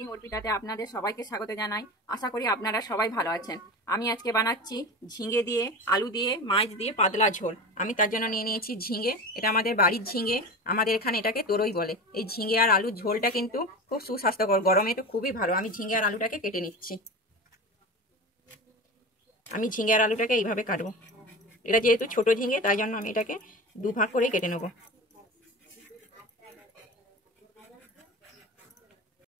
Cooking অর্পিতাতে আপনাদের সবাইকে স্বাগত জানাই। আশা করি আপনারা সবাই ভালো আছেন। আমি আজকে বানাচ্ছি ঝিঙে দিয়ে, আলু দিয়ে, মাছ দিয়ে পাতলা ঝোল। আমি তার জন্য নিয়ে নিয়েছি ঝিঙে। এটা আমাদের বাড়ির ঝিঙে, আমাদের এখানে এটাকে তোরই বলে। এই ঝিঙে আর আলুর ঝোলটা কিন্তু খুব সুস্বাস্থ্যকর, গরমে তো খুবই ভালো। আমি ঝিঙে আর আলুটাকে কেটে নিচ্ছি। আমি ঝিঙে আর আলুটাকে এইভাবে কাটবো। এটা যেহেতু ছোট ঝিঙে, তাই জন্য আমি এটাকে দুভাগ করে কেটে নেবো।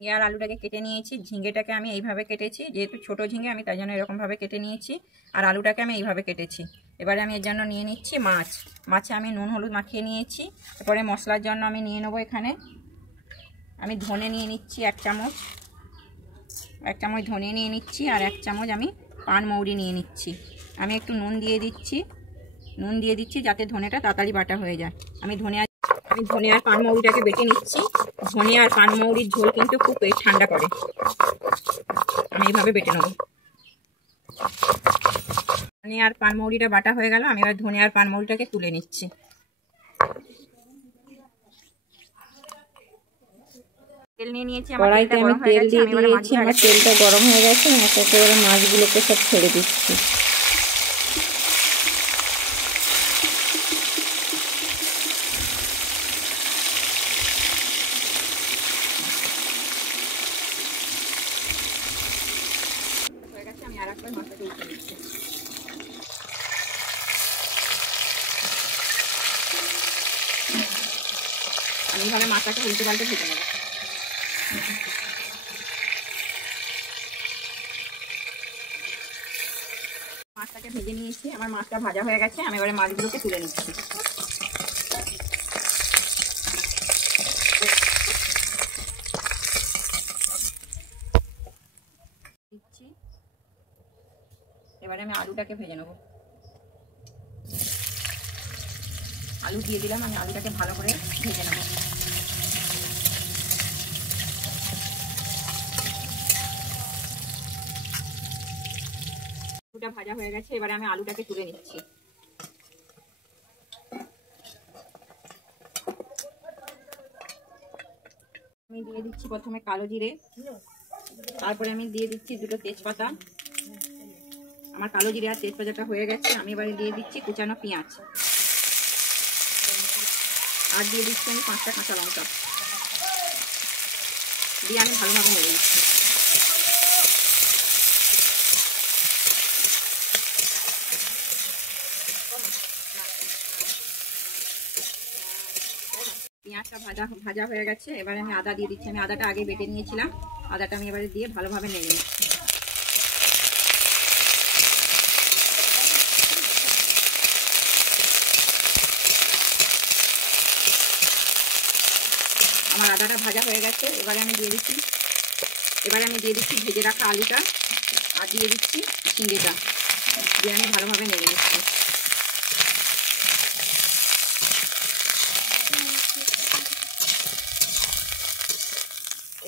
ঝিঙে আর আলুটাকে কেটে নিয়েছি। ঝিঙেটাকে আমি এইভাবে কেটেছি, যেহেতু ছোট ঝিঙে আমি তাই জন্য এরকমভাবে কেটে নিয়েছি। আর আলুটাকে আমি এইভাবে কেটেছি। এবারে আমি এর জন্য নিয়ে নিচ্ছি মাছ। মাছে আমি নুন হলুদ মাখিয়ে নিয়েছি। এরপরে মশলার জন্য আমি নিয়ে নেবো এখানে আমি ধনে নিয়ে নিচ্ছি 1 চামচ, 1 চামচ ধনে নিয়ে নিচ্ছি। আর 1 চামচ আমি পানমৌরি নিয়ে নিচ্ছি। আমি একটু নুন দিয়ে দিচ্ছি যাতে ধনেটা তাড়াতাড়ি বাটা হয়ে যায়। আমি ধনে আর পানমৌরিটাকে বেটে নিচ্ছি। ধনে আর পানমৌরির ঝোল কিন্তু খুব পেট ঠান্ডা করে। আমি এইভাবে বেটে নেব। ধনে আর পানমৌরিটা বাটা হয়ে গেল। আমি এবার ধনে আর পানমৌরিটাকে তুলে নিচ্ছি। তেল নিয়ে নিয়েছি, কড়াইতে আমি তেল দিয়ে দিয়েছি। আমার তেলটা গরম হয়ে গেছে। এবারে মাছগুলোকে সব ছেড়ে দিচ্ছি। আমি আর একবার মাছটাকে উঠে নিচ্ছি। আমি এইভাবে মাছটাকে উল্টে পাল্টে ভেজে নেব। মাছটাকে ভেজে নিয়েছি। আমার মাছটা ভাজা হয়ে গেছে। আমি এবারে মাছগুলোকে তুলে নিচ্ছি। এবারে আমি আলুটাকে ভেজে নেব। আলু দিয়ে দিলাম। আমি আলুটাকে ভালো করে ভেজে নেব। আলুটা ভাজা হয়ে গেছে। এবারে আমি আলুটাকে তুলে নিচ্ছি। আমি দিয়ে দিচ্ছি প্রথমে কালো জিরে, তারপরে আমি দিয়ে দিচ্ছি 2টো তেজপাতা। আমার কালো জিরে আর তেজপাতাটা হয়ে গেছে। আমি এবারে দিয়ে দিচ্ছি কুচানো পেঁয়াজ, আর দিয়ে দিচ্ছি আমি 5টা কাঁচা লঙ্কা দিয়ে আমি ভালোভাবে নেড়ে দিচ্ছি। পেঁয়াজটা ভাজা হয়ে গেছে। এবারে আমি আদা দিয়ে দিচ্ছি। আমি আদাটা আগে বেটে নিয়েছিলাম। আদাটা আমি এবারে দিয়ে ভালোভাবে নেড়ে নিচ্ছি। আমার আদাটা ভাজা হয়ে গেছে। এবারে আমি দিয়ে দিচ্ছি ভেজে রাখা আলুটা, আর দিয়ে দিচ্ছি ঝিঙেটা দিয়ে আমি ভালোভাবে নেড়ে নিচ্ছি।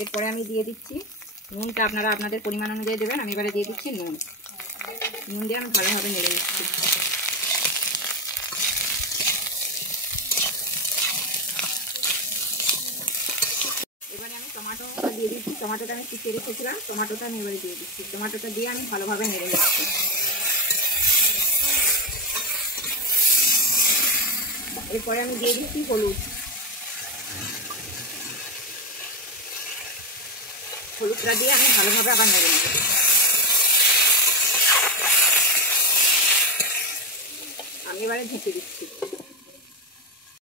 এরপরে আমি দিয়ে দিচ্ছি নুনটা, আপনারা আপনাদের পরিমাণ অনুযায়ী দেবেন। আমি এবারে দিয়ে দিচ্ছি নুন দিয়ে আমি ভালোভাবে নেড়ে নিচ্ছি। এবারে আমি টমেটোটা দিয়ে দিচ্ছি। টমেটোটা আমি কুচিয়ে রেখেছিলাম, টমেটোটা আমি এবারে দিয়ে দিচ্ছি। টমেটোটা দিয়ে আমি ভালোভাবে নেড়ে নিচ্ছি। এরপরে আমি দিয়ে দিচ্ছি হলুদটা দিয়ে আমি ভালোভাবে আবার নেড়ে নেব। আমি এবারে ঢেকে দিচ্ছি।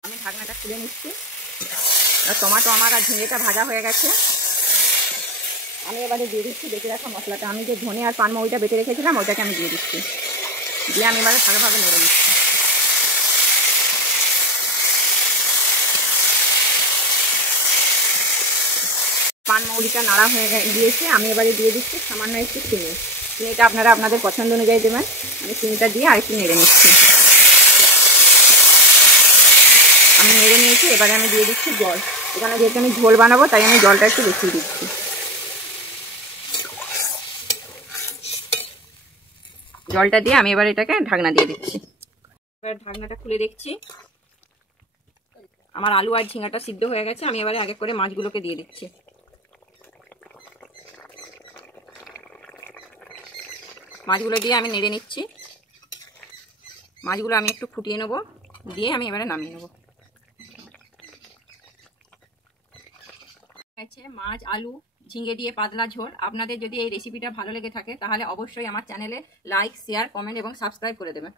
আমি ঢাকনাটা খুলে নিচ্ছি। আর টমেটো আমার আর ঝিঙেটা ভাজা হয়ে গেছে। আমি এবারে দিয়ে দিচ্ছি বেটে রাখা মশলাটা। আমি যে ধনে আর পানমৌরিটা বেটে রেখেছিলাম ওইটাকে আমি দিয়ে দিচ্ছি। দিয়ে আমি এবারে ভালোভাবে নেড়ে নিচ্ছি। পানমৌরিটা নাড়া হয়ে গিয়েছে। আমি এবারে দিয়ে দিচ্ছি সামান্য একটু চিনি। চিনিটা আপনারা আপনাদের পছন্দ অনুযায়ী দেবেন। আমি চিনিটা দিয়ে আর একটু নেড়ে নিচ্ছি। আমি নেড়ে নিয়েছি। এবারে আমি দিয়ে দিচ্ছি জল। এখানে যেহেতু আমি ঝোল বানাবো তাই আমি জলটা একটু বেশি দিচ্ছি। জলটা দিয়ে আমি এবার এটাকে ঢাকনা দিয়ে দিচ্ছি। এবার ঢাকনাটা খুলে দেখছি আমার আলু আর ঝিঙাটা সিদ্ধ হয়ে গেছে। আমি এবারে আগে করে মাছগুলোকে দিয়ে দিচ্ছি। মাছগুলো দিয়ে আমি নেড়ে নিচ্ছি। মাছগুলো আমি একটু ফুটিয়ে নেবো, দিয়ে আমি এবারে নামিয়ে নেবো। মাছ আলু ঝিঙে দিয়ে পাতলা ঝোল। আপনাদের যদি এই রেসিপিটা ভালো লেগে থাকে তাহলে অবশ্যই আমার চ্যানেলে লাইক, শেয়ার, কমেন্ট এবং সাবস্ক্রাইব করে দেবেন।